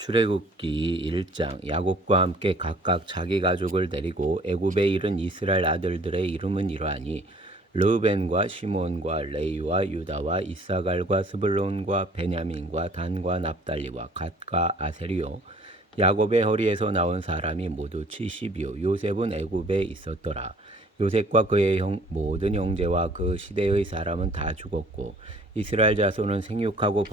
출애굽기 1장. 야곱과 함께 각각 자기 가족을 데리고 애굽에 이른 이스라엘 아들들의 이름은 이러하니 르우벤과 시몬과 레위와 유다와 이사갈과 스불론과 베냐민과 단과 납달리와 갓과 아세리요. 야곱의 허리에서 나온 사람이 모두 70이요. 요셉은 애굽에 있었더라. 요셉과 그의 모든 형제와 그 시대의 사람은 다 죽었고 이스라엘 자손은 생육하고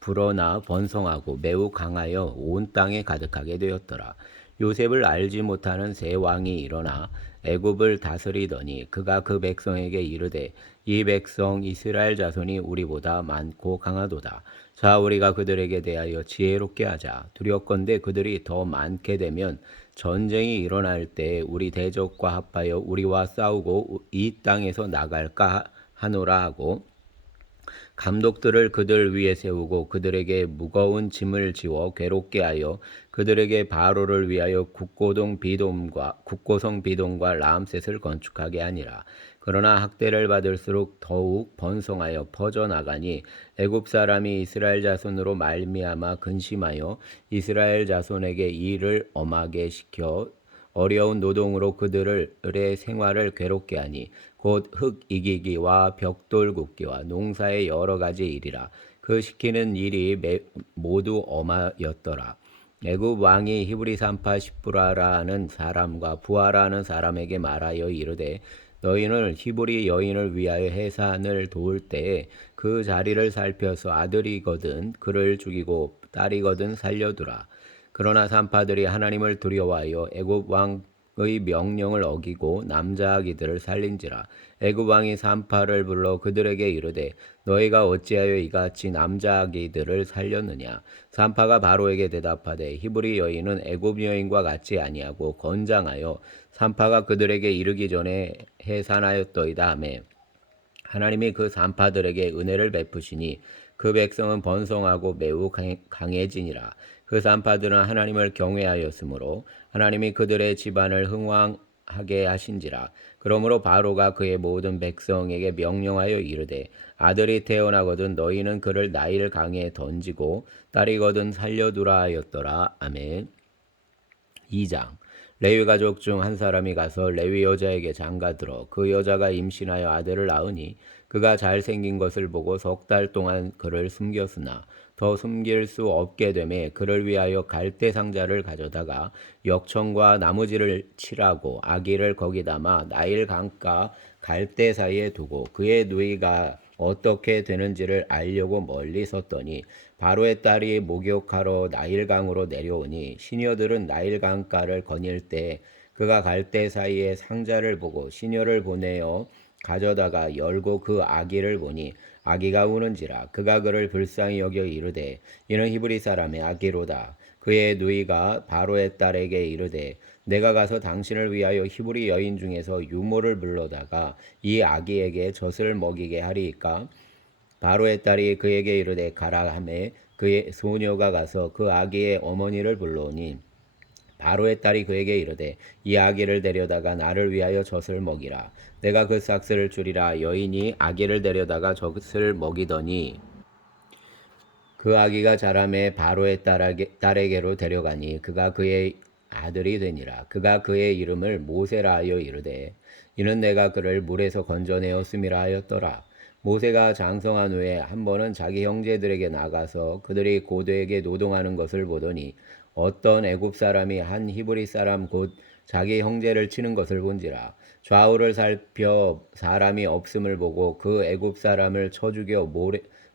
불어나 번성하고 매우 강하여 온 땅에 가득하게 되었더라. 요셉을 알지 못하는 세 왕이 일어나 애굽을 다스리더니 그가 그 백성에게 이르되 이 백성 이스라엘 자손이 우리보다 많고 강하도다. 자, 우리가 그들에게 대하여 지혜롭게 하자. 두렵건대 그들이 더 많게 되면 전쟁이 일어날 때 우리 대적과 합하여 우리와 싸우고 이 땅에서 나갈까 하노라 하고 감독들을 그들 위에 세우고 그들에게 무거운 짐을 지워 괴롭게 하여 그들에게 바로를 위하여 국고성 비돔과 라암셋을 건축하게 하니라. 그러나 학대를 받을수록 더욱 번성하여 퍼져나가니 애굽 사람이 이스라엘 자손으로 말미암아 근심하여 이스라엘 자손에게 일을 엄하게 시켜 어려운 노동으로 그들의 생활을 괴롭게 하니 곧 흙 이기기와 벽돌 굽기와 농사의 여러 가지 일이라. 그 시키는 일이 모두 엄하였더라. 애굽 왕이 히브리 산파 십부라라는 사람과 부하라는 사람에게 말하여 이르되 너희는 히브리 여인을 위하여 해산을 도울 때에 그 자리를 살펴서 아들이거든 그를 죽이고 딸이거든 살려두라. 그러나 산파들이 하나님을 두려워하여 애굽 왕의 명령을 어기고 남자 아기들을 살린지라. 애굽 왕이 산파를 불러 그들에게 이르되 너희가 어찌하여 이같이 남자 아기들을 살렸느냐. 산파가 바로에게 대답하되 히브리 여인은 애굽 여인과 같지 아니하고 건장하여 산파가 그들에게 이르기 전에 해산하였더이다 하매 하나님이 그 산파들에게 은혜를 베푸시니 그 백성은 번성하고 매우 강해지니라. 그 산파들은 하나님을 경외하였으므로 하나님이 그들의 집안을 흥왕하게 하신지라. 그러므로 바로가 그의 모든 백성에게 명령하여 이르되 아들이 태어나거든 너희는 그를 나일 강에 던지고 딸이거든 살려두라 하였더라. 아멘. 2장. 레위 가족 중 한 사람이 가서 레위 여자에게 장가들어 그 여자가 임신하여 아들을 낳으니 그가 잘생긴 것을 보고 3달 동안 그를 숨겼으나 더 숨길 수 없게 되매 그를 위하여 갈대 상자를 가져다가 역청과 나무질을 칠하고 아기를 거기 담아 나일 강가 갈대 사이에 두고 그의 누이가 어떻게 되는지를 알려고 멀리 섰더니 바로의 딸이 목욕하러 나일강으로 내려오니 시녀들은 나일강가를 거닐 때 그가 갈대 사이에 상자를 보고 시녀를 보내어 가져다가 열고 그 아기를 보니 아기가 우는지라. 그가 그를 불쌍히 여겨 이르되 이는 히브리 사람의 아기로다. 그의 누이가 바로의 딸에게 이르되 내가 가서 당신을 위하여 히브리 여인 중에서 유모를 불러다가 이 아기에게 젖을 먹이게 하리이까. 바로의 딸이 그에게 이르되 가라 하매 그의 소녀가 가서 그 아기의 어머니를 불러오니 바로의 딸이 그에게 이르되 이 아기를 데려다가 나를 위하여 젖을 먹이라. 내가 그 삭스를 주리라. 여인이 아기를 데려다가 젖을 먹이더니 그 아기가 자라매 바로의 딸에게로 데려가니 그가 그의 아들이 되니라. 그가 그의 이름을 모세라 하여 이르되 이는 내가 그를 물에서 건져내었음이라 하였더라. 모세가 장성한 후에 한 번은 자기 형제들에게 나가서 그들이 고대에게 노동하는 것을 보더니 어떤 애굽 사람이 한 히브리 사람 곧 자기 형제를 치는 것을 본지라. 좌우를 살펴 사람이 없음을 보고 그 애굽 사람을 쳐 죽여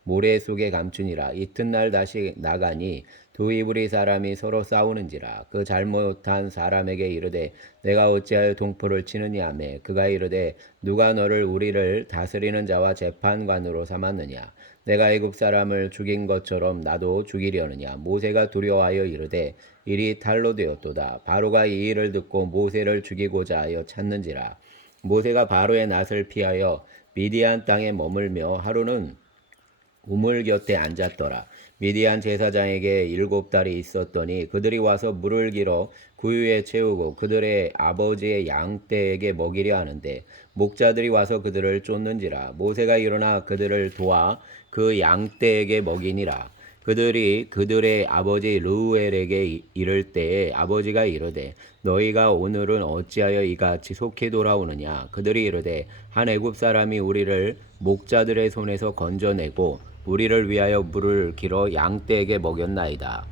모래 속에 감추니라. 이튿날 다시 나가니 두 히브리 사람이 서로 싸우는지라. 그 잘못한 사람에게 이르되 내가 어찌하여 동포를 치느냐 하매 그가 이르되 누가 너를 우리를 다스리는 자와 재판관으로 삼았느냐. 내가 애굽 사람을 죽인 것처럼 나도 죽이려느냐. 모세가 두려워하여 이르되 일이 탈로 되었도다. 바로가 이 일을 듣고 모세를 죽이고자 하여 찾는지라. 모세가 바로의 낯을 피하여 미디안 땅에 머물며 하루는 우물 곁에 앉았더라. 미디안 제사장에게 7달이 있었더니 그들이 와서 물을 길어 구유에 채우고 그들의 아버지의 양떼에게 먹이려 하는데 목자들이 와서 그들을 쫓는지라. 모세가 일어나 그들을 도와 그 양떼에게 먹이니라. 그들이 그들의 아버지 르우엘에게 이를 때에 아버지가 이르되 너희가 오늘은 어찌하여 이같이 속히 돌아오느냐. 그들이 이르되 한 애굽 사람이 우리를 목자들의 손에서 건져내고 우리를 위하여 물을 길어 양떼에게 먹였나이다.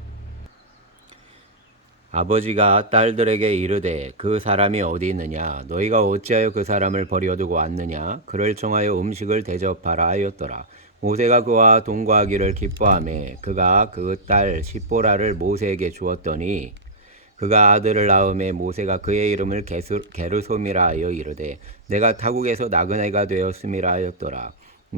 아버지가 딸들에게 이르되 그 사람이 어디 있느냐. 너희가 어찌하여 그 사람을 버려두고 왔느냐. 그를 청하여 음식을 대접하라 하였더라. 모세가 그와 동거하기를 기뻐하며 그가 그 딸 십보라를 모세에게 주었더니 그가 아들을 낳음에 모세가 그의 이름을 게르솜이라 하여 이르되 내가 타국에서 나그네가 되었음이라 하였더라.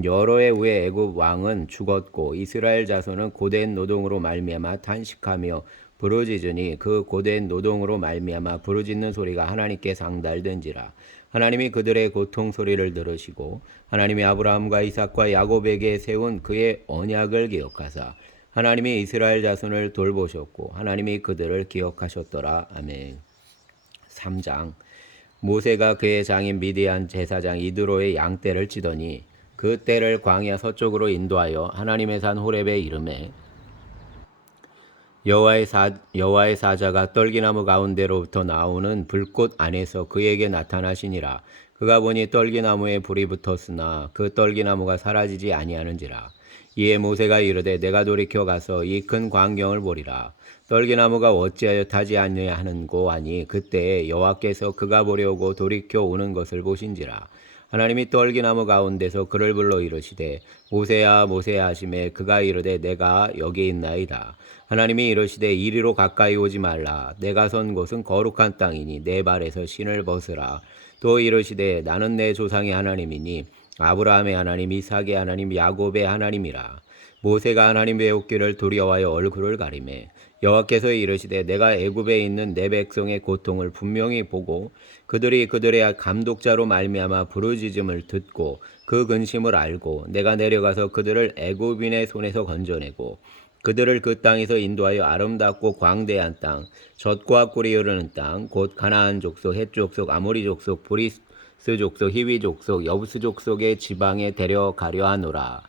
여러 해 후에 애굽 왕은 죽었고 이스라엘 자손은 고된 노동으로 말미암아 탄식하며 부르짖으니 그 고된 노동으로 말미암아 부르짖는 소리가 하나님께 상달된지라. 하나님이 그들의 고통 소리를 들으시고 하나님이 아브라함과 이삭과 야곱에게 세운 그의 언약을 기억하사 하나님이 이스라엘 자손을 돌보셨고 하나님이 그들을 기억하셨더라. 아멘. 3장. 모세가 그의 장인 미디안 제사장 이드로의 양떼를 치더니 그 떼를 광야 서쪽으로 인도하여 하나님의 산 호렙에 이르매 여호와의 사자가 떨기나무 가운데로부터 나오는 불꽃 안에서 그에게 나타나시니라. 그가 보니 떨기나무에 불이 붙었으나 그 떨기나무가 사라지지 아니하는지라. 이에 모세가 이르되 내가 돌이켜 가서 이 큰 광경을 보리라. 떨기나무가 어찌하여 타지 아니하는고 하니 그때에 여호와께서 그가 보려고 돌이켜 오는 것을 보신지라. 하나님이 떨기나무 가운데서 그를 불러 이르시되 모세야 모세야 하시매 그가 이르되 내가 여기 있나이다. 하나님이 이르시되 이리로 가까이 오지 말라. 내가 선 곳은 거룩한 땅이니 내 발에서 신을 벗으라. 또 이르시되 나는 내 조상의 하나님이니 아브라함의 하나님 이삭의 하나님 야곱의 하나님이라. 모세가 하나님 배우기를 두려워하여 얼굴을 가리매 여호와께서 이르시되 내가 애굽에 있는 내 백성의 고통을 분명히 보고 그들이 그들의 감독자로 말미암아 부르짖음을 듣고 그 근심을 알고 내가 내려가서 그들을 애굽인의 손에서 건져내고 그들을 그 땅에서 인도하여 아름답고 광대한 땅 젖과 꿀이 흐르는 땅 곧 가나안 족속 헷 족속 아모리 족속 브리스 족속 히위 족속 여부스 족속의 지방에 데려가려 하노라.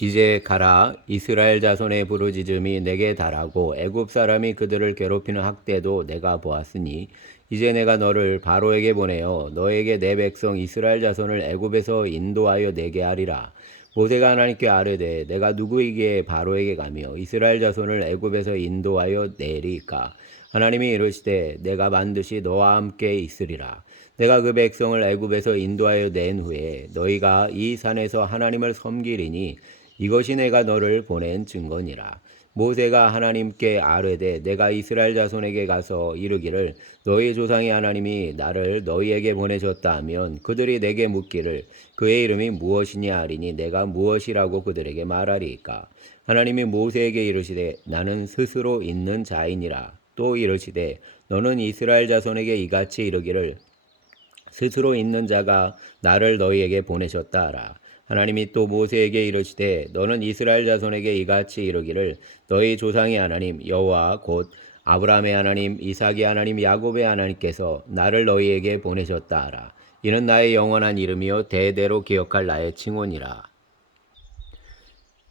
이제 가라. 이스라엘 자손의 부르짖음이 내게 달하고 애굽 사람이 그들을 괴롭히는 학대도 내가 보았으니 이제 내가 너를 바로에게 보내어 너에게 내 백성 이스라엘 자손을 애굽에서 인도하여 내게 하리라. 모세가 하나님께 아뢰되 내가 누구에게 바로에게 가며 이스라엘 자손을 애굽에서 인도하여 내리까. 하나님이 이르시되 내가 반드시 너와 함께 있으리라. 내가 그 백성을 애굽에서 인도하여 낸 후에 너희가 이 산에서 하나님을 섬기리니 이것이 내가 너를 보낸 증거니라. 모세가 하나님께 아뢰되 내가 이스라엘 자손에게 가서 이르기를 너희 조상의 하나님이 나를 너희에게 보내셨다 하면 그들이 내게 묻기를 그의 이름이 무엇이냐 하리니 내가 무엇이라고 그들에게 말하리이까. 하나님이 모세에게 이르시되 나는 스스로 있는 자이니라. 또 이르시되 너는 이스라엘 자손에게 이같이 이르기를 스스로 있는 자가 나를 너희에게 보내셨다 하라. 하나님이 또 모세에게 이르시되 너는 이스라엘 자손에게 이같이 이르기를 너희 조상의 하나님 여호와 곧 아브라함의 하나님 이삭의 하나님 야곱의 하나님께서 나를 너희에게 보내셨다 하라. 이는 나의 영원한 이름이요 대대로 기억할 나의 칭호니라.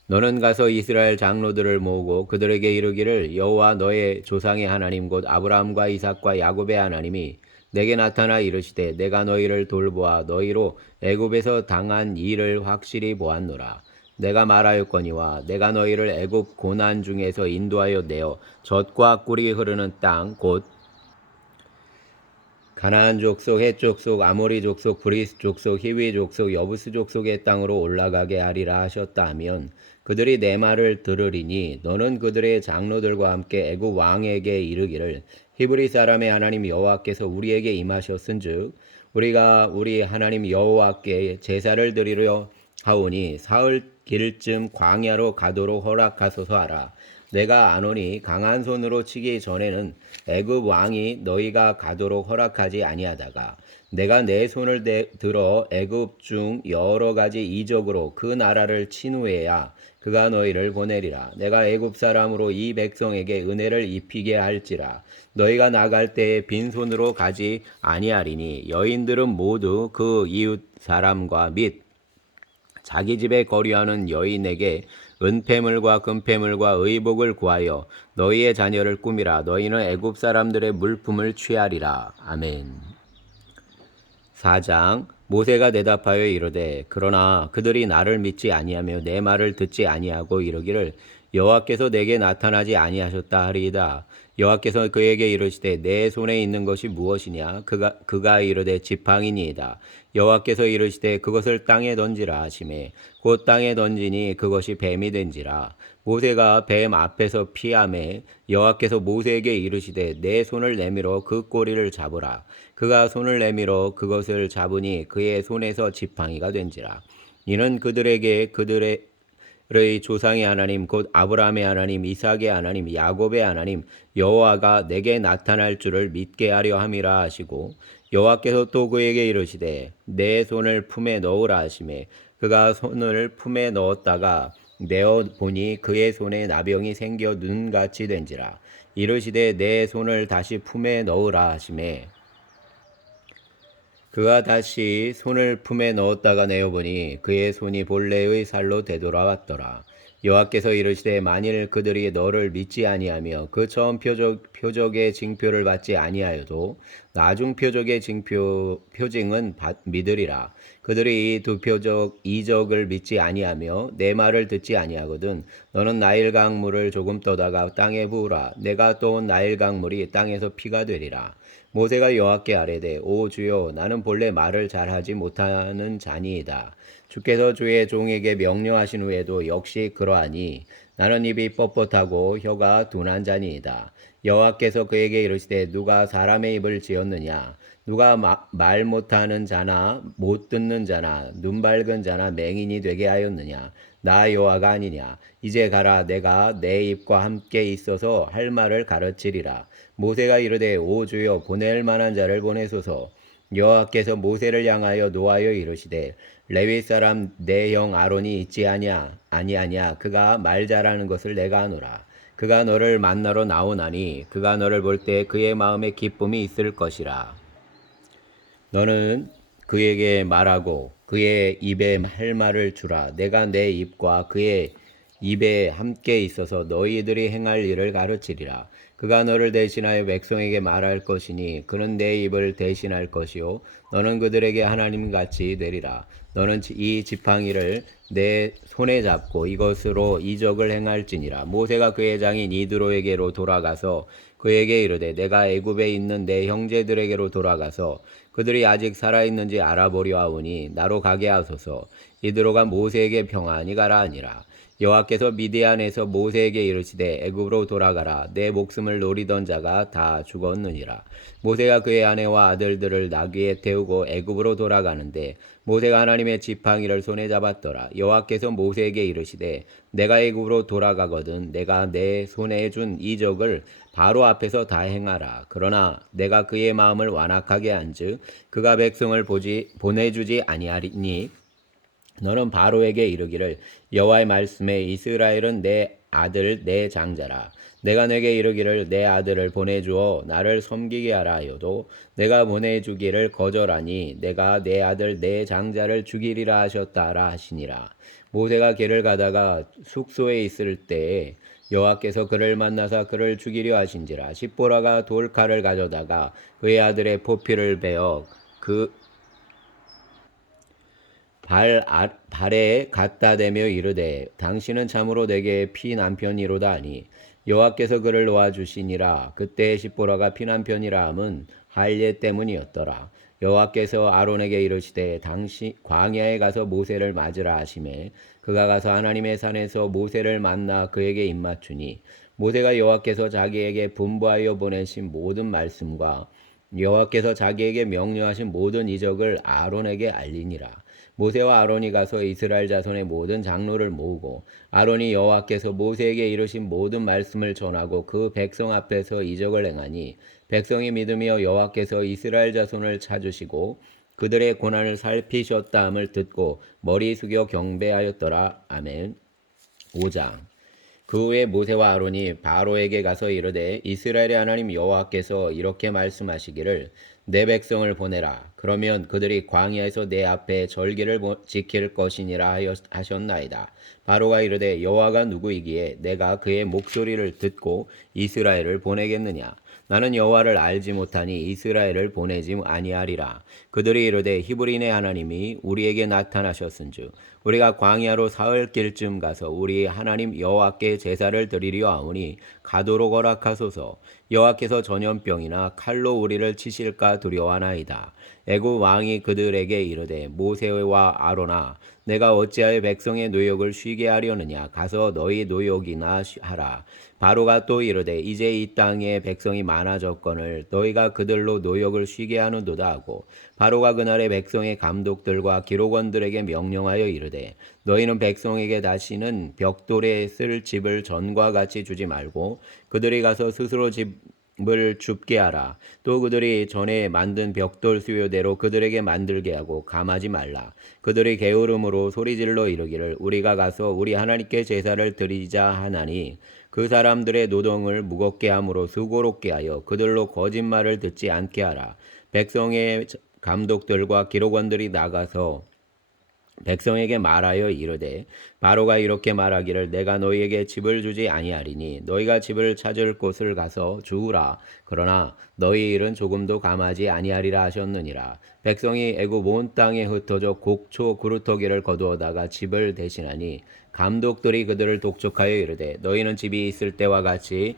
너는 가서 이스라엘 장로들을 모으고 그들에게 이르기를 여호와 너의 조상의 하나님 곧 아브라함과 이삭과 야곱의 하나님이 내게 나타나 이르시되 내가 너희를 돌보아 너희로 애굽에서 당한 일을 확실히 보았노라. 내가 말하였거니와 내가 너희를 애굽 고난 중에서 인도하여 내어 젖과 꿀이 흐르는 땅 곧 가나안 족속, 헷 족속, 아모리 족속, 브리스 족속, 히위 족속, 여부스 족속의 땅으로 올라가게 하리라 하셨다 하면 그들이 내 말을 들으리니 너는 그들의 장로들과 함께 애굽 왕에게 이르기를 히브리 사람의 하나님 여호와께서 우리에게 임하셨은즉 우리가 우리 하나님 여호와께 제사를 드리려 하오니 사흘 길쯤 광야로 가도록 허락하소서 하라. 내가 아노니 강한 손으로 치기 전에는 애굽 왕이 너희가 가도록 허락하지 아니하다가 내가 내 손을 들어 애굽 중 여러 가지 이적으로 그 나라를 친 후에야 그가 너희를 보내리라. 내가 애굽 사람으로 이 백성에게 은혜를 입히게 할지라. 너희가 나갈 때에 빈손으로 가지 아니하리니 여인들은 모두 그 이웃 사람과 및 자기 집에 거류하는 여인에게 은폐물과 금폐물과 의복을 구하여 너희의 자녀를 꾸미라. 너희는 애굽 사람들의 물품을 취하리라. 아멘. 4장. 모세가 대답하여 이르되 그러나 그들이 나를 믿지 아니하며 내 말을 듣지 아니하고 이르기를 여호와께서 내게 나타나지 아니하셨다 하리이다. 여호와께서 그에게 이르시되 내 손에 있는 것이 무엇이냐? 그가 이르되 지팡이니이다. 여호와께서 이르시되 그것을 땅에 던지라 하시매 곧 땅에 던지니 그것이 뱀이 된지라. 모세가 뱀 앞에서 피하매 여호와께서 모세에게 이르시되 내 손을 내밀어 그 꼬리를 잡으라. 그가 손을 내밀어 그것을 잡으니 그의 손에서 지팡이가 된지라. 이는 그들의 조상의 하나님 곧 아브라함의 하나님 이삭의 하나님 야곱의 하나님 여호와가 내게 나타날 줄을 믿게 하려 함이라 하시고 여호와께서 또 그에게 이르시되 내 손을 품에 넣으라 하시매 그가 손을 품에 넣었다가 내어 보니 그의 손에 나병이 생겨 눈같이 된지라. 이르시되 내 손을 다시 품에 넣으라 하시매 그가 다시 손을 품에 넣었다가 내어보니 그의 손이 본래의 살로 되돌아왔더라. 여호와께서 이르시되 만일 그들이 너를 믿지 아니하며 그 처음 표적의 징표를 받지 아니하여도 나중 표적의 표징은 믿으리라. 그들이 이 두 이적을 믿지 아니하며 내 말을 듣지 아니하거든 너는 나일 강물을 조금 떠다가 땅에 부으라. 내가 떠온 나일 강물이 땅에서 피가 되리라. 모세가 여호와께 아뢰되 오 주여 나는 본래 말을 잘하지 못하는 자니이다. 주께서 주의 종에게 명령하신 후에도 역시 그러하니 나는 입이 뻣뻣하고 혀가 둔한 자니이다. 여호와께서 그에게 이르시되 누가 사람의 입을 지었느냐? 누가 말 못하는 자나 못 듣는 자나 눈 밝은 자나 맹인이 되게 하였느냐? 나 여호와가 아니냐? 이제 가라. 내가 내 입과 함께 있어서 할 말을 가르치리라. 모세가 이르되 오 주여 보낼 만한 자를 보내소서. 여호와께서 모세를 향하여 노하여 이르시되 레위 사람 내 형 아론이 있지 아니하냐? 그가 말 잘하는 것을 내가 아노라. 그가 너를 만나러 나오나니 그가 너를 볼 때 그의 마음에 기쁨이 있을 것이라. 너는 그에게 말하고 그의 입에 할 말을 주라. 내가 내 입과 그의 입에 함께 있어서 너희들이 행할 일을 가르치리라. 그가 너를 대신하여 백성에게 말할 것이니 그는 내 입을 대신할 것이요 너는 그들에게 하나님같이 되리라. 너는 이 지팡이를 내 손에 잡고 이것으로 이적을 행할지니라. 모세가 그의 장인 이드로에게로 돌아가서 그에게 이르되 내가 애굽에 있는 내 형제들에게로 돌아가서 그들이 아직 살아있는지 알아보려 하오니 나로 가게 하소서. 이드로가 모세에게 평안히 가라 하니라. 여호와께서 미디안에서 모세에게 이르시되 애굽으로 돌아가라. 내 목숨을 노리던 자가 다 죽었느니라. 모세가 그의 아내와 아들들을 나귀에 태우고 애굽으로 돌아가는데 모세가 하나님의 지팡이를 손에 잡았더라. 여호와께서 모세에게 이르시되 내가 애굽으로 돌아가거든 내가 내 손에 준 이적을 바로 앞에서 다 행하라. 그러나 내가 그의 마음을 완악하게 한즉 그가 백성을 보내주지 아니하리니 너는 바로에게 이르기를 여호와의 말씀에 이스라엘은 내 아들 내 장자라. 내가 내게 이르기를 내 아들을 보내주어 나를 섬기게 하라 하여도 내가 보내주기를 거절하니 내가 내 아들 내 장자를 죽이리라 하셨다라 하시니라. 모세가 길을 가다가 숙소에 있을 때에 여호와께서 그를 만나사 그를 죽이려 하신지라. 십보라가 돌칼을 가져다가 그의 아들의 포피를 베어 그 발에 갖다 대며 이르되 당신은 참으로 내게 피난편이로다 하니 여호와께서 그를 놓아주시니라. 그때 십보라가 피난편이라 함은 할례 때문이었더라. 여호와께서 아론에게 이르시되 당신 광야에 가서 모세를 맞으라 하시매 그가 가서 하나님의 산에서 모세를 만나 그에게 입맞추니 모세가 여호와께서 자기에게 분부하여 보내신 모든 말씀과 여호와께서 자기에게 명령하신 모든 이적을 아론에게 알리니라. 모세와 아론이 가서 이스라엘 자손의 모든 장로를 모으고 아론이 여호와께서 모세에게 이르신 모든 말씀을 전하고 그 백성 앞에서 이적을 행하니 백성이 믿으며 여호와께서 이스라엘 자손을 찾으시고 그들의 고난을 살피셨다함을 듣고 머리 숙여 경배하였더라. 아멘. 5장. 그 후에 모세와 아론이 바로에게 가서 이르되 이스라엘의 하나님 여호와께서 이렇게 말씀하시기를 내 백성을 보내라. 그러면 그들이 광야에서 내 앞에 절기를 지킬 것이니라 하셨나이다. 바로가 이르되 여호와가 누구이기에 내가 그의 목소리를 듣고 이스라엘을 보내겠느냐. 나는 여호와를 알지 못하니 이스라엘을 보내지 아니하리라. 그들이 이르되 히브리인의 하나님이 우리에게 나타나셨은즉 우리가 광야로 사흘 길쯤 가서 우리 하나님 여호와께 제사를 드리려 하오니 가도록 허락하소서. 여호와께서 전염병이나 칼로 우리를 치실까 두려워하나이다. 애굽 왕이 그들에게 이르되 모세와 아론아 내가 어찌하여 백성의 노역을 쉬게 하려느냐. 가서 너희 노역이나 하라. 바로가 또 이르되 이제 이 땅에 백성이 많아졌거늘 너희가 그들로 노역을 쉬게 하는도다 하고 바로가 그날의 백성의 감독들과 기록원들에게 명령하여 이르되 너희는 백성에게 다시는 벽돌에 쓸 집을 전과 같이 주지 말고 그들이 가서 스스로 집을 줍게 하라. 또 그들이 전에 만든 벽돌 수요대로 그들에게 만들게 하고 감하지 말라. 그들이 게으름으로 소리질러 이르기를 우리가 가서 우리 하나님께 제사를 드리자 하나니 그 사람들의 노동을 무겁게 함으로 수고롭게 하여 그들로 거짓말을 듣지 않게 하라. 백성의 감독들과 기록원들이 나가서 백성에게 말하여 이르되 바로가 이렇게 말하기를 내가 너희에게 집을 주지 아니하리니 너희가 집을 찾을 곳을 가서 주우라. 그러나 너희 일은 조금도 감하지 아니하리라 하셨느니라. 백성이 애굽 온 땅에 흩어져 곡초 그루터기를 거두어다가 집을 대신하니 감독들이 그들을 독촉하여 이르되 너희는 집이 있을 때와 같이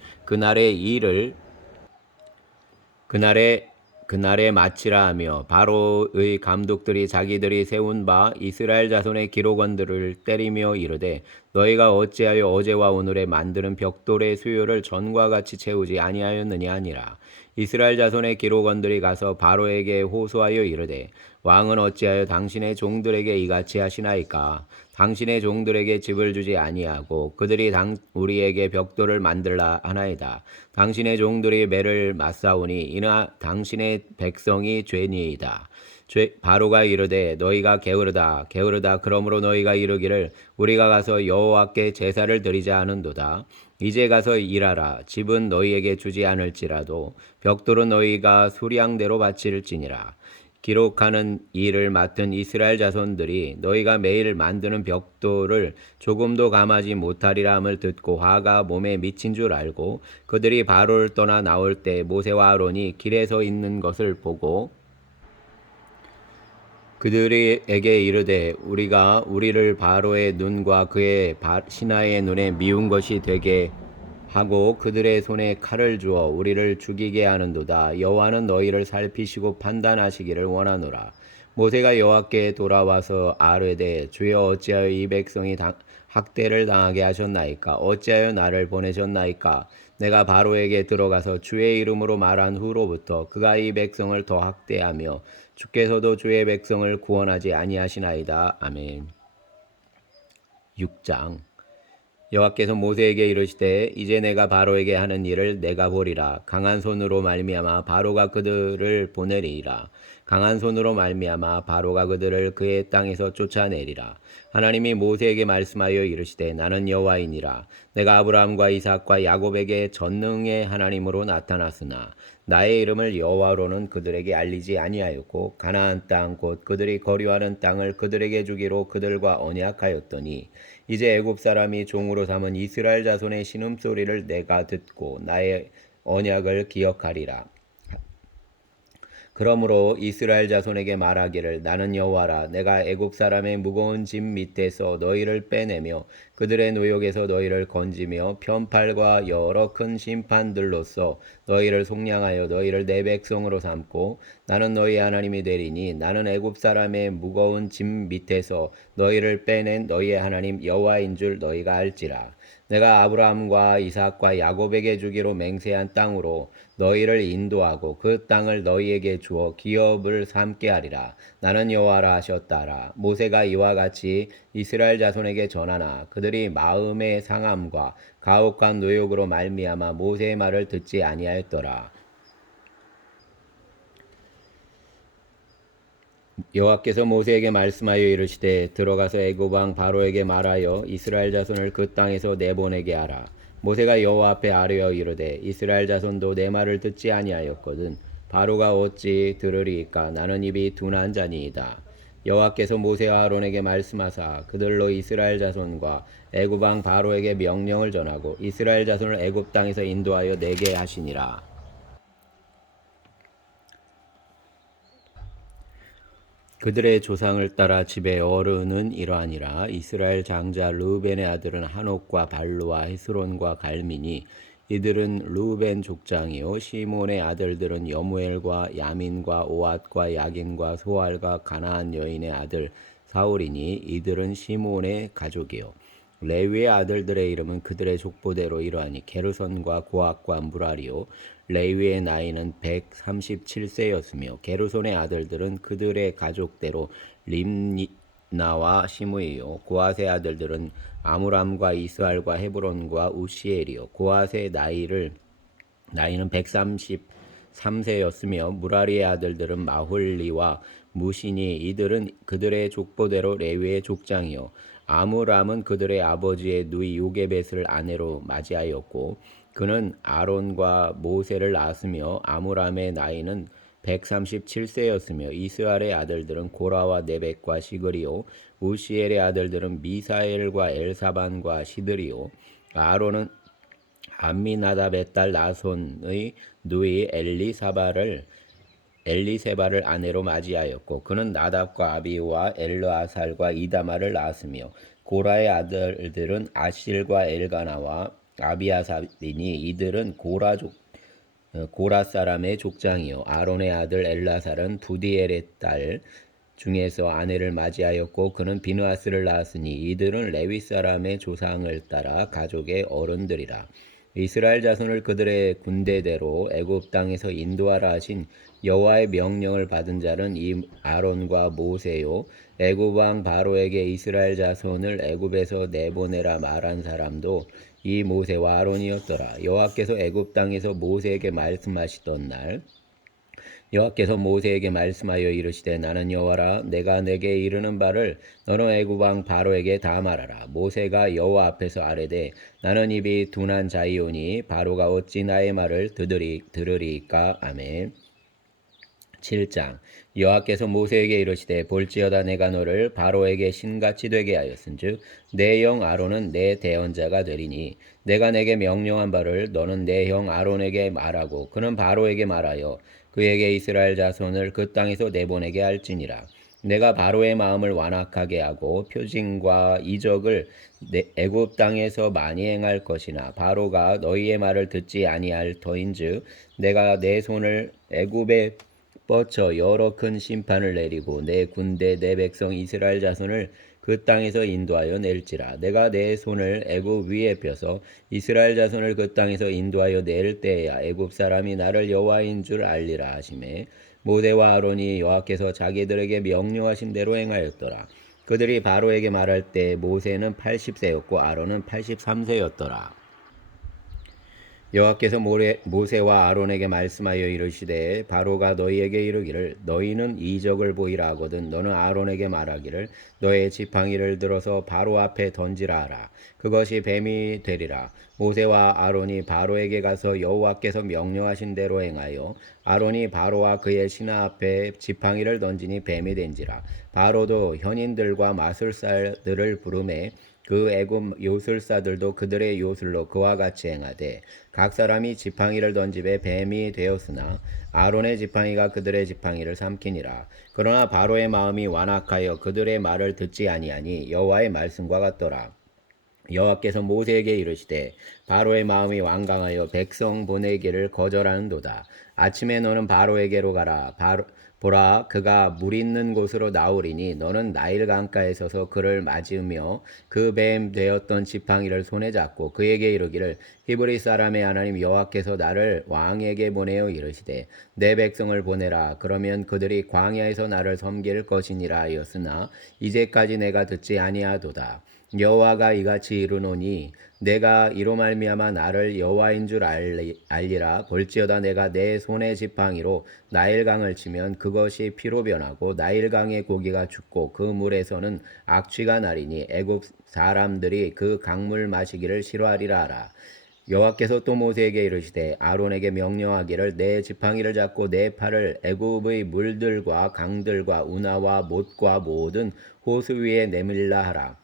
그날에 마치라 하며 바로의 감독들이 자기들이 세운 바 이스라엘 자손의 기록원들을 때리며 이르되 너희가 어찌하여 어제와 오늘에 만드는 벽돌의 수요를 전과 같이 채우지 아니하였느냐 하니라. 이스라엘 자손의 기록원들이 가서 바로에게 호소하여 이르되 왕은 어찌하여 당신의 종들에게 이같이 하시나이까. 당신의 종들에게 집을 주지 아니하고 그들이 우리에게 벽돌을 만들라 하나이다. 당신의 종들이 매를 맞사오니 이나 당신의 백성이 죄니이다. 바로가 이르되 너희가 게으르다 그러므로 너희가 이르기를 우리가 가서 여호와께 제사를 드리자 하는도다. 이제 가서 일하라. 집은 너희에게 주지 않을지라도 벽돌은 너희가 수량대로 바칠지니라. 기록하는 일을 맡은 이스라엘 자손들이 너희가 매일 만드는 벽돌을 조금도 감하지 못하리라 함을 듣고 화가 몸에 미친 줄 알고 그들이 바로를 떠나 나올 때 모세와 아론이 길에 서 있는 것을 보고 그들에게 이르되 우리가 우리를 바로의 눈과 그의 신하의 눈에 미운 것이 되게 하고 그들의 손에 칼을 주어 우리를 죽이게 하는도다. 여호와는 너희를 살피시고 판단하시기를 원하노라. 모세가 여호와께 돌아와서 아뢰되 주여 어찌하여 이 백성이 학대를 당하게 하셨나이까. 어찌하여 나를 보내셨나이까. 내가 바로에게 들어가서 주의 이름으로 말한 후로부터 그가 이 백성을 더 학대하며 주께서도 주의 백성을 구원하지 아니하시나이다. 아멘. 6장. 여호와께서 모세에게 이르시되 이제 내가 바로에게 하는 일을 내가 보리라. 강한 손으로 말미암아 바로가 그들을 보내리라. 강한 손으로 말미암아 바로가 그들을 그의 땅에서 쫓아내리라. 하나님이 모세에게 말씀하여 이르시되 나는 여호와이니라. 내가 아브라함과 이삭과 야곱에게 전능의 하나님으로 나타났으나 나의 이름을 여호와로는 그들에게 알리지 아니하였고 가나안 땅 곧 그들이 거류하는 땅을 그들에게 주기로 그들과 언약하였더니 이제 애굽 사람이 종으로 삼은 이스라엘 자손의 신음소리를 내가 듣고 나의 언약을 기억하리라. 그러므로 이스라엘 자손에게 말하기를 나는 여호와라. 내가 애굽 사람의 무거운 짐 밑에서 너희를 빼내며 그들의 노역에서 너희를 건지며 편팔과 여러 큰 심판들로서 너희를 속량하여 너희를 내 백성으로 삼고 나는 너희 하나님이 되리니 나는 애굽 사람의 무거운 짐 밑에서 너희를 빼낸 너희의 하나님 여호와인 줄 너희가 알지라. 내가 아브라함과 이삭과 야곱에게 주기로 맹세한 땅으로 너희를 인도하고 그 땅을 너희에게 주어 기업을 삼게 하리라. 나는 여호와라 하셨다라. 모세가 이와 같이 이스라엘 자손에게 전하나 그들이 마음의 상함과 가혹한 노역으로 말미암아 모세의 말을 듣지 아니하였더라. 여호와께서 모세에게 말씀하여 이르시되 들어가서 애굽 왕 바로에게 말하여 이스라엘 자손을 그 땅에서 내보내게 하라. 모세가 여호와 앞에 아뢰어 이르되 이스라엘 자손도 내 말을 듣지 아니하였거든. 바로가 어찌 들으리까? 나는 입이 둔한 자니이다. 여호와께서 모세와 아론에게 말씀하사 그들로 이스라엘 자손과 애굽 왕 바로에게 명령을 전하고 이스라엘 자손을 애굽 땅에서 인도하여 내게 하시니라. 그들의 조상을 따라 집의 어른은 이러하니라. 이스라엘 장자 르우벤의 아들은 한옥과 발루와 헤스론과 갈미니 이들은 르우벤 족장이요. 시몬의 아들들은 여무엘과 야민과 오앗과 야긴과 소알과 가나안 여인의 아들 사울이니 이들은 시몬의 가족이요. 레위의 아들들의 이름은 그들의 족보대로 이러하니 게르손과 고앗과 무라리요. 레위의 나이는 137세였으며 게르손의 아들들은 그들의 가족대로 림나와 시므이요. 고앗의 아들들은 아므람과 이스알과 헤브론과 우시엘이요. 고앗의 나이는 133세였으며 무라리의 아들들은 마홀리와 무시니 이들은 그들의 족보대로 레위의 족장이요. 아므람은 그들의 아버지의 누이 요게벳을 아내로 맞이하였고 그는 아론과 모세를 낳았으며 아므람의 나이는 137세였으며 이스라엘의 아들들은 고라와 네벡과 시그리요. 우시엘의 아들들은 미사엘과 엘사반과 시드리요. 아론은 암미나답의 딸 나손의 누이 엘리세바를 아내로 맞이하였고 그는 나답과 아비우와 엘르아살과 이다마를 낳았으며 고라의 아들들은 아실과 엘가나와 아비아삽이니 이들은 고라 사람의 족장이요. 아론의 아들 엘라살은 부디엘의 딸 중에서 아내를 맞이하였고 그는 비느하스를 낳았으니 이들은 레위 사람의 조상을 따라 가족의 어른들이라. 이스라엘 자손을 그들의 군대대로 애굽 땅에서 인도하라 하신 여호와의 명령을 받은 자는 이 아론과 모세요. 애굽 왕 바로에게 이스라엘 자손을 애굽에서 내보내라 말한 사람도 이 모세와 아론이었더라. 여호와께서 애굽 땅에서 모세에게 말씀하시던 날 여호와께서 모세에게 말씀하여 이르시되 나는 여호와라. 내가 내게 이르는 바를 너는 애굽 왕 바로에게 다 말하라. 모세가 여호와 앞에서 아뢰되 나는 입이 둔한 자이오니 바로가 어찌 나의 말을 들으리까. 아멘. 7장 여호와께서 모세에게 이르시되 볼지어다 내가 너를 바로에게 신같이 되게 하였은즉 내 형 아론은 내 대언자가 되리니 내가 내게 명령한 바를 너는 내 형 아론에게 말하고 그는 바로에게 말하여 그에게 이스라엘 자손을 그 땅에서 내보내게 할지니라. 내가 바로의 마음을 완악하게 하고 표징과 이적을 애굽 땅에서 많이 행할 것이나 바로가 너희의 말을 듣지 아니할 터인즉 내가 내 손을 애굽에 뻗쳐 여러 큰 심판을 내리고 내 군대 내 백성 이스라엘 자손을 그 땅에서 인도하여 낼지라. 내가 내 손을 애굽 위에 펴서 이스라엘 자손을 그 땅에서 인도하여 낼 때야 애굽 사람이 나를 여호와인 줄 알리라 하시매 모세와 아론이 여호와께서 자기들에게 명령하신 대로 행하였더라. 그들이 바로에게 말할 때 모세는 80세였고 아론은 83세였더라. 여호와께서 모세와 아론에게 말씀하여 이르시되 바로가 너희에게 이르기를 너희는 이적을 보이라 하거든 너는 아론에게 말하기를 너의 지팡이를 들어서 바로 앞에 던지라 하라. 그것이 뱀이 되리라. 모세와 아론이 바로에게 가서 여호와께서 명령하신 대로 행하여 아론이 바로와 그의 신하 앞에 지팡이를 던지니 뱀이 된지라. 바로도 현인들과 마술사들을 부르매 그 애굽 요술사들도 그들의 요술로 그와 같이 행하되 각 사람이 지팡이를 던집에 뱀이 되었으나 아론의 지팡이가 그들의 지팡이를 삼키니라. 그러나 바로의 마음이 완악하여 그들의 말을 듣지 아니하니 여호와의 말씀과 같더라. 여호와께서 모세에게 이르시되 바로의 마음이 완강하여 백성 보내기를 거절하는도다. 아침에 너는 바로에게로 가라. 보라 그가 물 있는 곳으로 나오리니 너는 나일 강가에 서서 그를 맞으며 그 뱀 되었던 지팡이를 손에 잡고 그에게 이르기를 히브리 사람의 하나님 여호와께서 나를 왕에게 보내어 이르시되 내 백성을 보내라. 그러면 그들이 광야에서 나를 섬길 것이니라 하였으나 이제까지 내가 듣지 아니하도다. 여호와가 이같이 이르노니 내가 이로 말미암아 나를 여호와인 줄 알리라. 볼지어다 내가 내 손의 지팡이로 나일강을 치면 그것이 피로 변하고 나일강의 고기가 죽고 그 물에서는 악취가 나리니 애굽 사람들이 그 강물 마시기를 싫어하리라 하라. 여호와께서 또 모세에게 이르시되 아론에게 명령하기를 내 지팡이를 잡고 내 팔을 애굽의 물들과 강들과 운하와 못과 모든 호수 위에 내밀라 하라.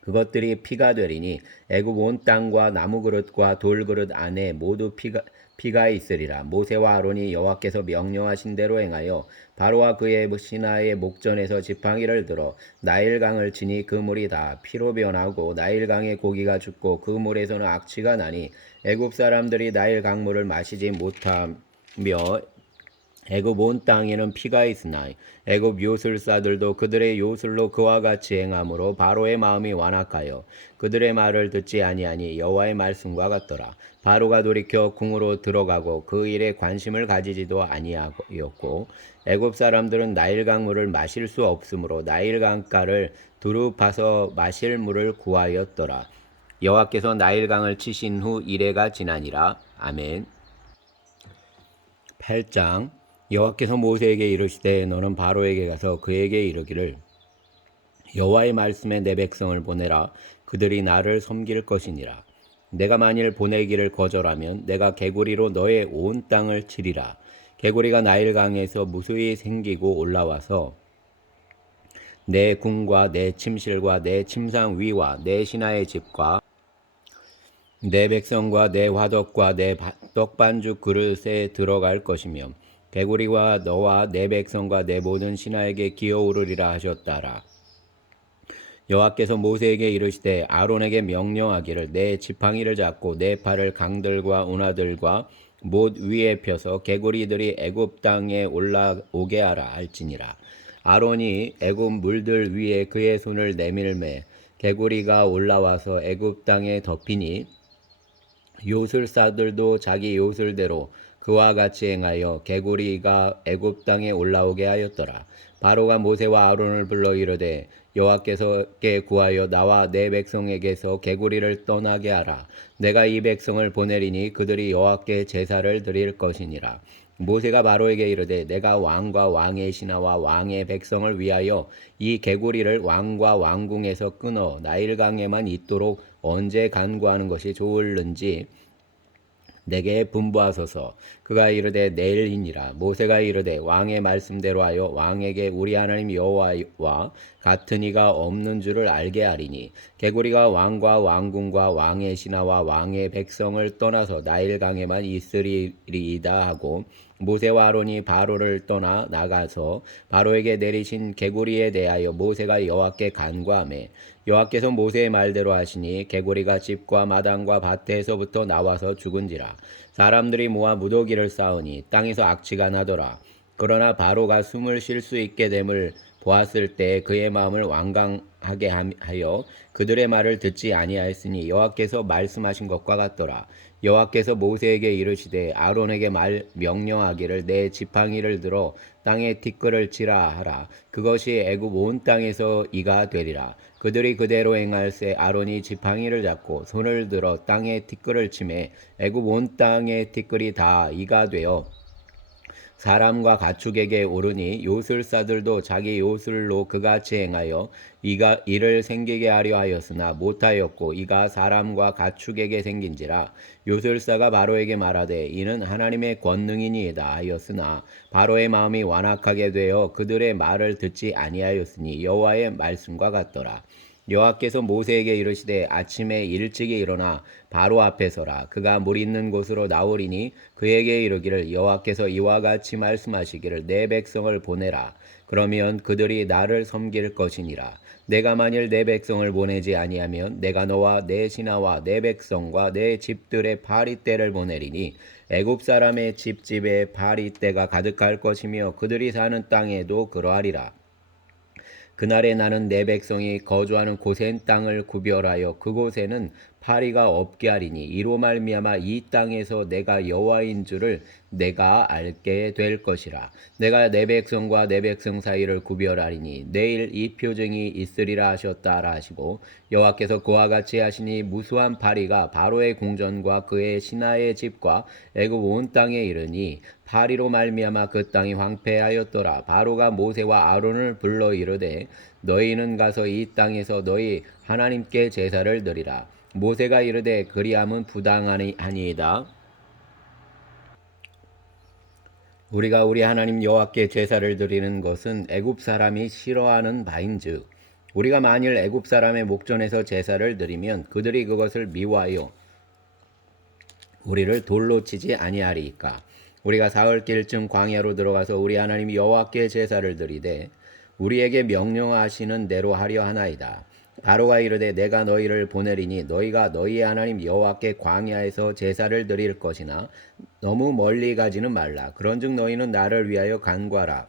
그것들이 피가 되리니 애굽 온 땅과 나무 그릇과 돌 그릇 안에 모두 피가 있으리라. 모세와 아론이 여호와께서 명령하신 대로 행하여 바로와 그의 신하의 목전에서 지팡이를 들어 나일강을 치니 그 물이 다 피로 변하고 나일강의 고기가 죽고 그 물에서는 악취가 나니 애굽 사람들이 나일 강물을 마시지 못하며 애굽 온 땅에는 피가 있으나 애굽 요술사들도 그들의 요술로 그와 같이 행함으로 바로의 마음이 완악하여 그들의 말을 듣지 아니하니 여호와의 말씀과 같더라. 바로가 돌이켜 궁으로 들어가고 그 일에 관심을 가지지도 아니하였고 애굽 사람들은 나일강 물을 마실 수 없으므로 나일강가를 두루 파서 마실 물을 구하였더라. 여호와께서 나일강을 치신 후 이레가 지나니라. 아멘. 8장. 여호와께서 모세에게 이르시되 너는 바로에게 가서 그에게 이르기를 여호와의 말씀에 내 백성을 보내라. 그들이 나를 섬길 것이니라. 내가 만일 보내기를 거절하면 내가 개구리로 너의 온 땅을 치리라. 개구리가 나일강에서 무수히 생기고 올라와서 내 궁과 내 침실과 내 침상 위와 내 신하의 집과 내 백성과 내 화덕과 내 떡반죽 그릇에 들어갈 것이며 개구리와 너와 내 백성과 내 모든 신하에게 기어오르리라 하셨다라. 여호와께서 모세에게 이르시되 아론에게 명령하기를 내 지팡이를 잡고 내 팔을 강들과 운하들과 못 위에 펴서 개구리들이 애굽 땅에 올라오게 하라 할지니라. 아론이 애굽 물들 위에 그의 손을 내밀매 개구리가 올라와서 애굽 땅에 덮이니 요술사들도 자기 요술대로 그와 같이 행하여 개구리가 애굽 땅에 올라오게 하였더라. 바로가 모세와 아론을 불러 이르되 여호와께서께 구하여 나와 내 백성에게서 개구리를 떠나게 하라. 내가 이 백성을 보내리니 그들이 여호와께 제사를 드릴 것이니라. 모세가 바로에게 이르되 내가 왕과 왕의 신하와 왕의 백성을 위하여 이 개구리를 왕과 왕궁에서 끊어 나일강에만 있도록 언제 간구하는 것이 좋을는지 내게 분부하소서. 그가 이르되 내일이니라. 모세가 이르되 왕의 말씀대로 하여 왕에게 우리 하나님 여호와와 같은 이가 없는 줄을 알게 하리니 개구리가 왕과 왕궁과 왕의 신하와 왕의 백성을 떠나서 나일강에만 있으리이다 하고 모세와 아론이 바로를 떠나 나가서 바로에게 내리신 개구리에 대하여 모세가 여호와께 간구하매 여호와께서 모세의 말대로 하시니 개구리가 집과 마당과 밭에서부터 나와서 죽은지라. 사람들이 모아 무더기를 쌓으니 땅에서 악취가 나더라. 그러나 바로가 숨을 쉴 수 있게 됨을 보았을 때 그의 마음을 완강하게 하여 그들의 말을 듣지 아니하였으니 여호와께서 말씀하신 것과 같더라. 여호와께서 모세에게 이르시되 아론에게 명령하기를 내 지팡이를 들어 땅에 티끌을 치라 하라. 그것이 애굽 온 땅에서 이가 되리라. 그들이 그대로 행할세. 아론이 지팡이를 잡고 손을 들어 땅에 티끌을 치매 애굽 온 땅의 티끌이 다 이가 되어 사람과 가축에게 오르니 요술사들도 자기 요술로 그같이 행하여 이가 이를 생기게 하려 하였으나 못하였고 이가 사람과 가축에게 생긴지라. 요술사가 바로에게 말하되 이는 하나님의 권능이니이다 하였으나 바로의 마음이 완악하게 되어 그들의 말을 듣지 아니하였으니 여호와의 말씀과 같더라. 여호와께서 모세에게 이르시되 아침에 일찍이 일어나 바로 앞에 서라. 그가 물 있는 곳으로 나오리니 그에게 이르기를 여호와께서 이와 같이 말씀하시기를 내 백성을 보내라. 그러면 그들이 나를 섬길 것이니라. 내가 만일 내 백성을 보내지 아니하면 내가 너와 내 신하와 내 백성과 내 집들의 파리떼를 보내리니 애굽 사람의 집집에 파리떼가 가득할 것이며 그들이 사는 땅에도 그러하리라. 그날에 나는 내 백성이 거주하는 고센 땅을 구별하여 그곳에는 파리가 없게 하리니 이로 말미암아 이 땅에서 내가 여호와인 줄을 내가 알게 될 것이라. 내가 내 백성과 내 백성 사이를 구별하리니 내일 이 표징이 있으리라 하셨다라 하시고 여호와께서 그와 같이 하시니 무수한 파리가 바로의 궁전과 그의 신하의 집과 애굽 온 땅에 이르니 파리로 말미암아 그 땅이 황폐하였더라. 바로가 모세와 아론을 불러 이르되 너희는 가서 이 땅에서 너희 하나님께 제사를 드리라. 모세가 이르되 그리함은 부당하니이다. 우리가 우리 하나님 여호와께 제사를 드리는 것은 애굽 사람이 싫어하는 바인즉 우리가 만일 애굽 사람의 목전에서 제사를 드리면 그들이 그것을 미워하여 우리를 돌로 치지 아니하리이까. 우리가 사흘길쯤 광야로 들어가서 우리 하나님 여호와께 제사를 드리되 우리에게 명령하시는 대로 하려 하나이다. 바로가 이르되 내가 너희를 보내리니 너희가 너희의 하나님 여호와께 광야에서 제사를 드릴 것이나 너무 멀리 가지는 말라. 그런즉 너희는 나를 위하여 간구하라.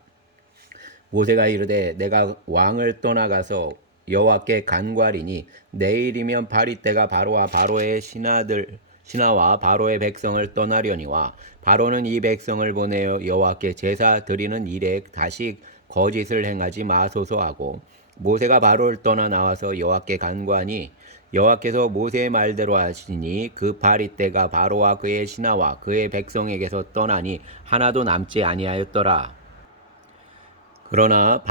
모세가 이르되 내가 왕을 떠나가서 여호와께 간구하리니 내일이면 파리떼가 바로의 신하와 바로의 백성을 떠나려니와 바로는 이 백성을 보내어 여호와께 제사 드리는 일에 다시 거짓을 행하지 마소서 하고 모세가 바로를 떠나 나와서 여호와께 간구하니 여호와께서 모세의 말대로 하시니 그 파리떼가 바로와 그의 신하와 그의 백성에게서 떠나니 하나도 남지 아니하였더라. 그러나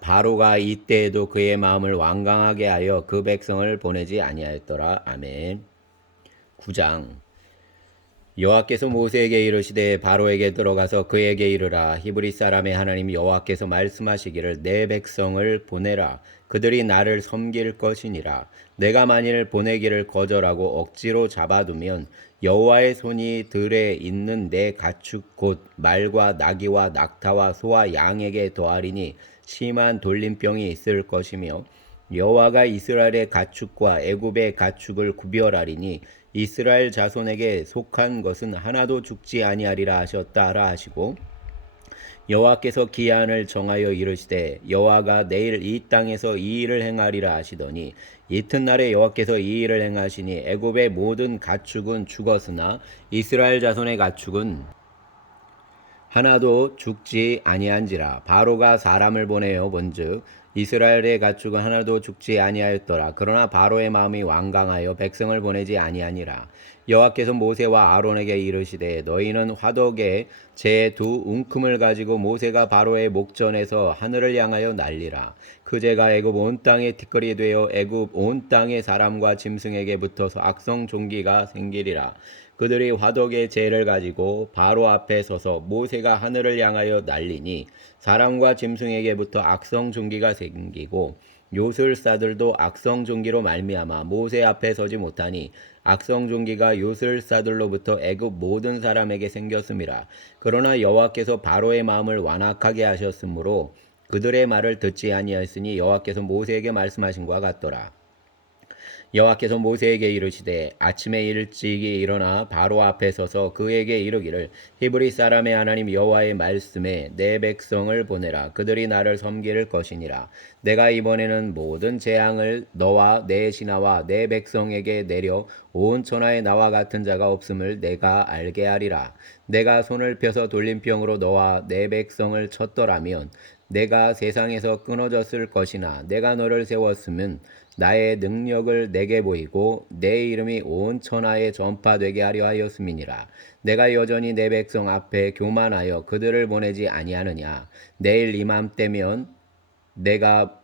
바로가 이때에도 그의 마음을 완강하게 하여 그 백성을 보내지 아니하였더라. 아멘. 9장. 여호와께서 모세에게 이르시되 바로에게 들어가서 그에게 이르라. 히브리 사람의 하나님 여호와께서 말씀하시기를 내 백성을 보내라. 그들이 나를 섬길 것이니라. 내가 만일 보내기를 거절하고 억지로 잡아두면 여호와의 손이 들에 있는 내 가축 곧 말과 나귀와 낙타와 소와 양에게 더하리니 심한 돌림병이 있을 것이며 여호와가 이스라엘의 가축과 애굽의 가축을 구별하리니 이스라엘 자손에게 속한 것은 하나도 죽지 아니하리라 하셨다 하라 하시고 여호와께서 기한을 정하여 이르시되 여호와가 내일 이 땅에서 이 일을 행하리라 하시더니 이튿날에 여호와께서 이 일을 행하시니 애굽의 모든 가축은 죽었으나 이스라엘 자손의 가축은 하나도 죽지 아니한지라. 바로가 사람을 보내어 본즉 이스라엘의 가축은 하나도 죽지 아니하였더라. 그러나 바로의 마음이 완강하여 백성을 보내지 아니하니라. 여호와께서 모세와 아론에게 이르시되 너희는 화덕에 제 두 웅큼을 가지고 모세가 바로의 목전에서 하늘을 향하여 날리라. 그 재가 애굽 온 땅에 티끌이 되어 애굽 온 땅의 사람과 짐승에게 붙어서 악성 종기가 생기리라. 그들이 화덕의 재를 가지고 바로 앞에 서서 모세가 하늘을 향하여 날리니 사람과 짐승에게부터 악성 종기가 생기고 요술사들도 악성 종기로 말미암아 모세 앞에 서지 못하니 악성 종기가 요술사들로부터 애굽 모든 사람에게 생겼음이라. 그러나 여호와께서 바로의 마음을 완악하게 하셨으므로 그들의 말을 듣지 아니하였으니 여호와께서 모세에게 말씀하신 것과 같더라. 여호와께서 모세에게 이르시되 아침에 일찍이 일어나 바로 앞에 서서 그에게 이르기를 히브리 사람의 하나님 여호와의 말씀에 내 백성을 보내라. 그들이 나를 섬길 것이니라. 내가 이번에는 모든 재앙을 너와 내 신하와 내 백성에게 내려 온 천하에 나와 같은 자가 없음을 내가 알게 하리라. 내가 손을 펴서 돌림병으로 너와 내 백성을 쳤더라면 내가 세상에서 끊어졌을 것이나 내가 너를 세웠으면 나의 능력을 내게 보이고 내 이름이 온 천하에 전파되게 하려 하였음이니라. 내가 여전히 내 백성 앞에 교만하여 그들을 보내지 아니하느냐. 내일 이맘때면 내가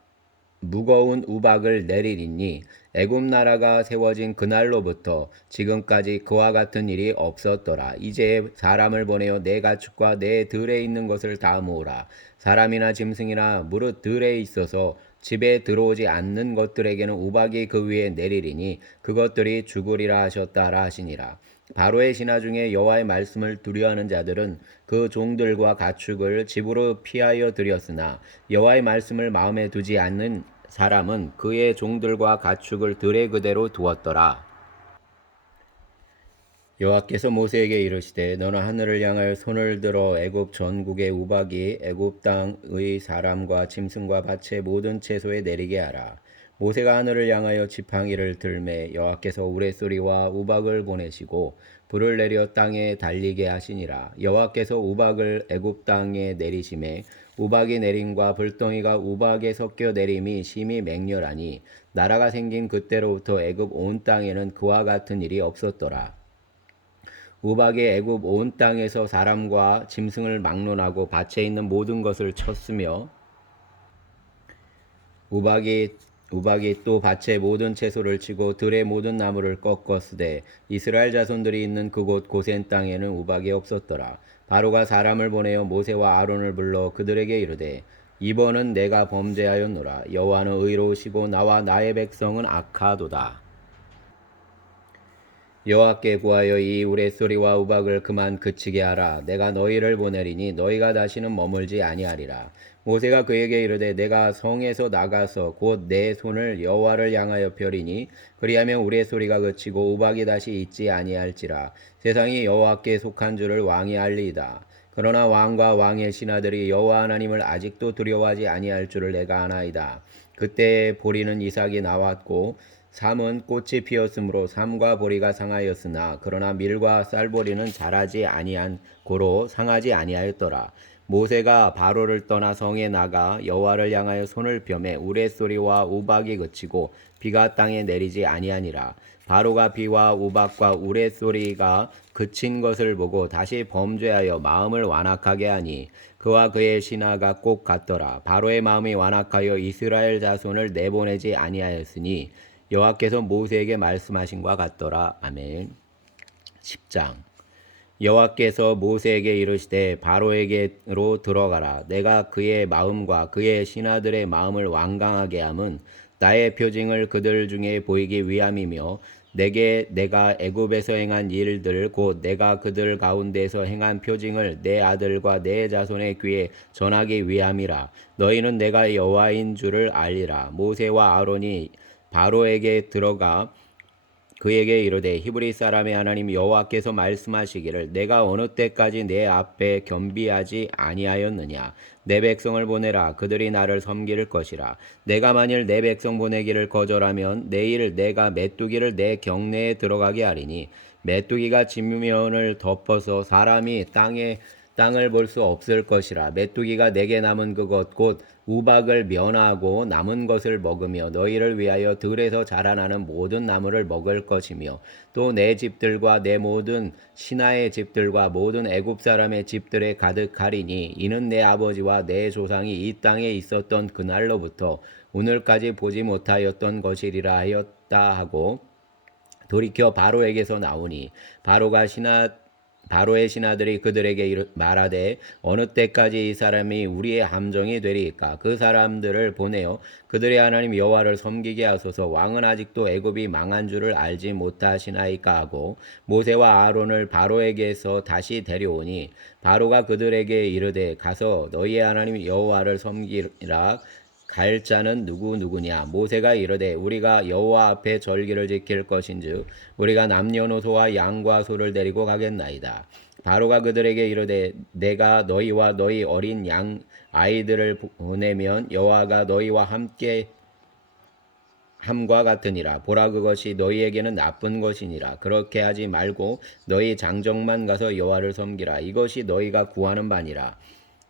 무거운 우박을 내리리니 애굽 나라가 세워진 그날로부터 지금까지 그와 같은 일이 없었더라. 이제 사람을 보내어 내 가축과 내 들에 있는 것을 다 모으라. 사람이나 짐승이나 무릇 들에 있어서 집에 들어오지 않는 것들에게는 우박이 그 위에 내리리니 그것들이 죽으리라 하셨다 하라 하시니라. 바로의 신하 중에 여호와의 말씀을 두려워하는 자들은 그 종들과 가축을 집으로 피하여 들였으나 여호와의 말씀을 마음에 두지 않는 사람은 그의 종들과 가축을 들에 그대로 두었더라. 여호와께서 모세에게 이르시되 너는 하늘을 향하여 손을 들어 애굽 전국의 우박이 애굽 땅의 사람과 짐승과 밭의 모든 채소에 내리게 하라. 모세가 하늘을 향하여 지팡이를 들매 여호와께서 우레소리와 우박을 보내시고 불을 내려 땅에 달리게 하시니라. 여호와께서 우박을 애굽 땅에 내리심에 우박이 내림과 불덩이가 우박에 섞여 내림이 심히 맹렬하니 나라가 생긴 그때로부터 애굽 온 땅에는 그와 같은 일이 없었더라. 우박이 애굽 온 땅에서 사람과 짐승을 막론하고 밭에 있는 모든 것을 쳤으며 우박이 우박이 또 밭의 모든 채소를 치고 들의 모든 나무를 꺾었으되 이스라엘 자손들이 있는 그곳 고센 땅에는 우박이 없었더라. 바로가 사람을 보내어 모세와 아론을 불러 그들에게 이르되 이번은 내가 범죄하였노라. 여호와는 의로우시고 나와 나의 백성은 악하도다. 여호와께 구하여 이 우레소리와 우박을 그만 그치게 하라. 내가 너희를 보내리니 너희가 다시는 머물지 아니하리라. 모세가 그에게 이르되 내가 성에서 나가서 곧 내 손을 여호와를 향하여 펴리니 그리하면 우레소리가 그치고 우박이 다시 있지 아니할지라. 세상이 여호와께 속한 줄을 왕이 알리이다. 그러나 왕과 왕의 신하들이 여호와 하나님을 아직도 두려워하지 아니할 줄을 내가 아나이다. 그때 보리는 이삭이 나왔고 삼은 꽃이 피었으므로 삼과 보리가 상하였으나 그러나 밀과 쌀보리는 자라지 아니한 고로 상하지 아니하였더라. 모세가 바로를 떠나 성에 나가 여호와를 향하여 손을 펴매 우레소리와 우박이 그치고 비가 땅에 내리지 아니하니라. 바로가 비와 우박과 우레소리가 그친 것을 보고 다시 범죄하여 마음을 완악하게 하니 그와 그의 신하가 꼭 같더라. 바로의 마음이 완악하여 이스라엘 자손을 내보내지 아니하였으니 여호와께서 모세에게 말씀하신 바 같더라. 아멘. 10장. 여호와께서 모세에게 이르시되 바로에게로 들어가라. 내가 그의 마음과 그의 신하들의 마음을 완강하게 함은 나의 표징을 그들 중에 보이기 위함이며 내가 애굽에서 행한 일들 곧 내가 그들 가운데서 행한 표징을 내 아들과 내 자손의 귀에 전하기 위함이라. 너희는 내가 여호와인 줄을 알리라. 모세와 아론이 바로에게 들어가 그에게 이르되 히브리 사람의 하나님 여호와께서 말씀하시기를 내가 어느 때까지 내 앞에 겸비하지 아니하였느냐. 내 백성을 보내라. 그들이 나를 섬길 것이라. 내가 만일 내 백성 보내기를 거절하면 내일 내가 메뚜기를 내 경내에 들어가게 하리니 메뚜기가 지면을 덮어서 사람이 땅을 볼 수 없을 것이라. 메뚜기가 내게 남은 그것 곧 우박을 면하고 남은 것을 먹으며 너희를 위하여 들에서 자라나는 모든 나무를 먹을 것이며 또 내 집들과 내 모든 신하의 집들과 모든 애굽 사람의 집들에 가득하리니 이는 내 아버지와 내 조상이 이 땅에 있었던 그날로부터 오늘까지 보지 못하였던 것이리라 하였다 하고 돌이켜 바로에게서 나오니 바로의 신하들이 그들에게 말하되 어느 때까지 이 사람이 우리의 함정이 되리이까. 그 사람들을 보내어 그들의 하나님 여호와를 섬기게 하소서. 왕은 아직도 애굽이 망한 줄을 알지 못하시나이까 하고 모세와 아론을 바로에게서 다시 데려오니 바로가 그들에게 이르되 가서 너희의 하나님 여호와를 섬기라. 갈 자는 누구냐. 모세가 이르되 우리가 여호와 앞에 절기를 지킬 것인즉 우리가 남녀노소와 양과 소를 데리고 가겠나이다. 바로가 그들에게 이르되 내가 너희와 너희 어린 양 아이들을 보내면 여호와가 너희와 함께 함과 같으니라. 보라 그것이 너희에게는 나쁜 것이니라. 그렇게 하지 말고 너희 장정만 가서 여호와를 섬기라. 이것이 너희가 구하는 바니라.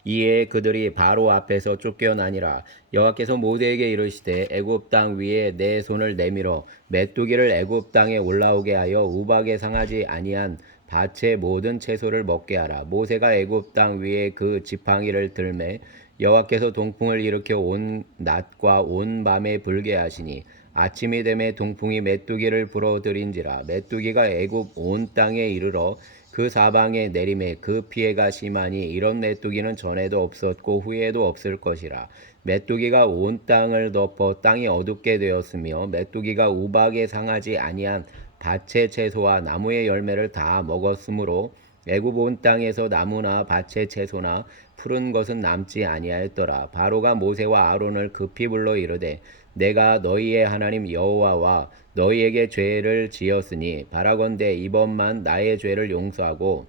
이에 그들이 바로 앞에서 쫓겨나니라. 여호와께서 모세에게 이르시되 애굽 땅 위에 내 손을 내밀어 메뚜기를 애굽 땅에 올라오게 하여 우박에 상하지 아니한 밭의 모든 채소를 먹게 하라. 모세가 애굽 땅 위에 그 지팡이를 들매 여호와께서 동풍을 일으켜 온 낮과 온 밤에 불게 하시니 아침이 되매 동풍이 메뚜기를 불어들인지라. 메뚜기가 애굽 온 땅에 이르러 그 사방에 내림에 그 피해가 심하니 이런 메뚜기는 전에도 없었고 후에도 없을 것이라. 메뚜기가 온 땅을 덮어 땅이 어둡게 되었으며 메뚜기가 우박에 상하지 아니한 밭의 채소와 나무의 열매를 다 먹었으므로 애굽 온 땅에서 나무나 밭의 채소나 푸른 것은 남지 아니하였더라. 바로가 모세와 아론을 급히 불러 이르되 내가 너희의 하나님 여호와와 너희에게 죄를 지었으니 바라건대 이번만 나의 죄를 용서하고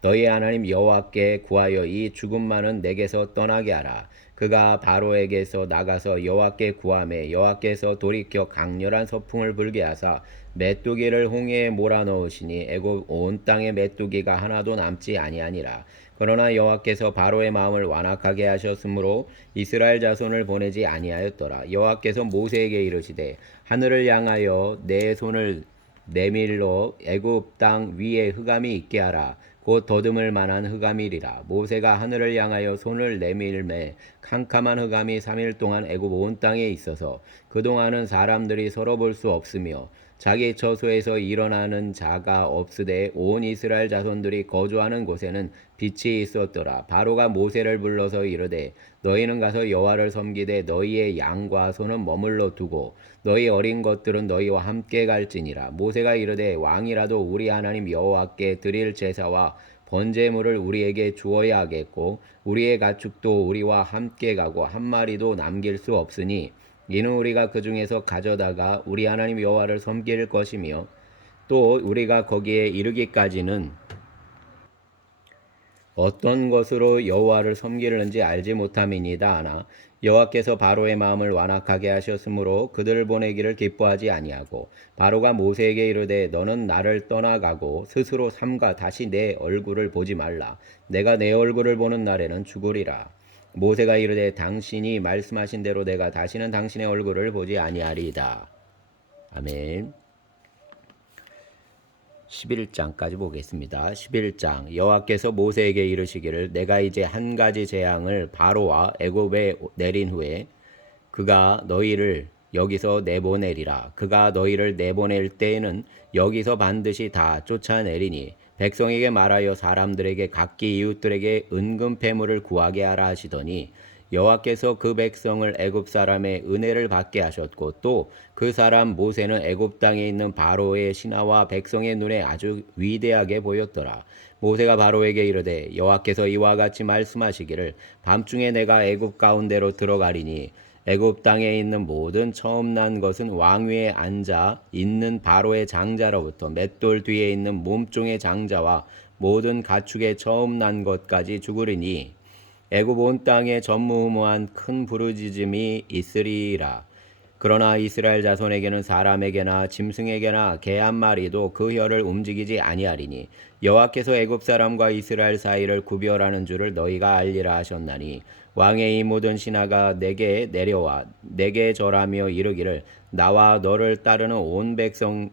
너희 하나님 여호와께 구하여 이 죽음만은 내게서 떠나게 하라. 그가 바로에게서 나가서 여호와께 구하매 여호와께서 돌이켜 강렬한 서풍을 불게 하사 메뚜기를 홍해에 몰아넣으시니 애굽 온 땅에 메뚜기가 하나도 남지 아니하니라. 그러나 여호와께서 바로의 마음을 완악하게 하셨으므로 이스라엘 자손을 보내지 아니하였더라. 여호와께서 모세에게 이르시되 하늘을 향하여 내 손을 내밀로 애굽 땅 위에 흑암이 있게 하라. 곧 더듬을 만한 흑암이리라. 모세가 하늘을 향하여 손을 내밀매 캄캄한 흑암이 3일 동안 애굽 온 땅에 있어서 그동안은 사람들이 서로 볼 수 없으며 자기 처소에서 일어나는 자가 없으되 온 이스라엘 자손들이 거주하는 곳에는 빛이 있었더라. 바로가 모세를 불러서 이르되 너희는 가서 여호와를 섬기되 너희의 양과 소는 머물러 두고 너희 어린 것들은 너희와 함께 갈지니라. 모세가 이르되 왕이라도 우리 하나님 여호와께 드릴 제사와 번제물을 우리에게 주어야 하겠고 우리의 가축도 우리와 함께 가고 한 마리도 남길 수 없으니 이는 우리가 그 중에서 가져다가 우리 하나님 여호와를 섬길 것이며 또 우리가 거기에 이르기까지는 어떤 것으로 여호와를 섬기는지 알지 못함이니이다 하나 여호와께서 바로의 마음을 완악하게 하셨으므로 그들을 보내기를 기뻐하지 아니하고 바로가 모세에게 이르되 너는 나를 떠나가고 스스로 삼가 다시 내 얼굴을 보지 말라. 내가 내 얼굴을 보는 날에는 죽으리라. 모세가 이르되 당신이 말씀하신 대로 내가 다시는 당신의 얼굴을 보지 아니하리이다. 아멘. 11장까지 보겠습니다. 11장 여호와께서 모세에게 이르시기를 내가 이제 한 가지 재앙을 바로와 애굽에 내린 후에 그가 너희를 여기서 내보내리라. 그가 너희를 내보낼 때에는 여기서 반드시 다 쫓아내리니 백성에게 말하여 사람들에게 각기 이웃들에게 은금 패물을 구하게 하라 하시더니 여호와께서 그 백성을 애굽 사람의 은혜를 받게 하셨고 또 그 사람 모세는 애굽 땅에 있는 바로의 신하와 백성의 눈에 아주 위대하게 보였더라. 모세가 바로에게 이르되 여호와께서 이와 같이 말씀하시기를 밤중에 내가 애굽 가운데로 들어가리니 애굽 땅에 있는 모든 처음 난 것은 왕위에 앉아 있는 바로의 장자로부터 맷돌 뒤에 있는 몸종의 장자와 모든 가축의 처음 난 것까지 죽으리니 애굽 온 땅에 전무후무한 큰 부르짖음이 있으리라. 그러나 이스라엘 자손에게는 사람에게나 짐승에게나 개 한 마리도 그 혀를 움직이지 아니하리니 여호와께서 애굽 사람과 이스라엘 사이를 구별하는 줄을 너희가 알리라 하셨나니 왕의 이 모든 신하가 내게 내려와 내게 절하며 이르기를 나와 너를 따르는 온 백성은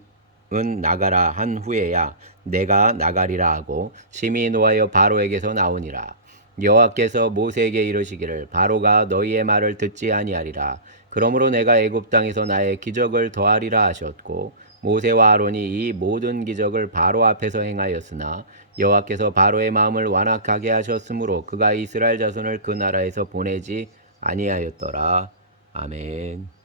나가라 한 후에야 내가 나가리라 하고 심히 노하여 바로에게서 나오니라. 여호와께서 모세에게 이르시기를 바로가 너희의 말을 듣지 아니하리라. 그러므로 내가 애굽 땅에서 나의 기적을 더하리라 하셨고 모세와 아론이 이 모든 기적을 바로 앞에서 행하였으나 여호와께서 바로의 마음을 완악하게 하셨으므로 그가 이스라엘 자손을 그 나라에서 보내지 아니하였더라. 아멘.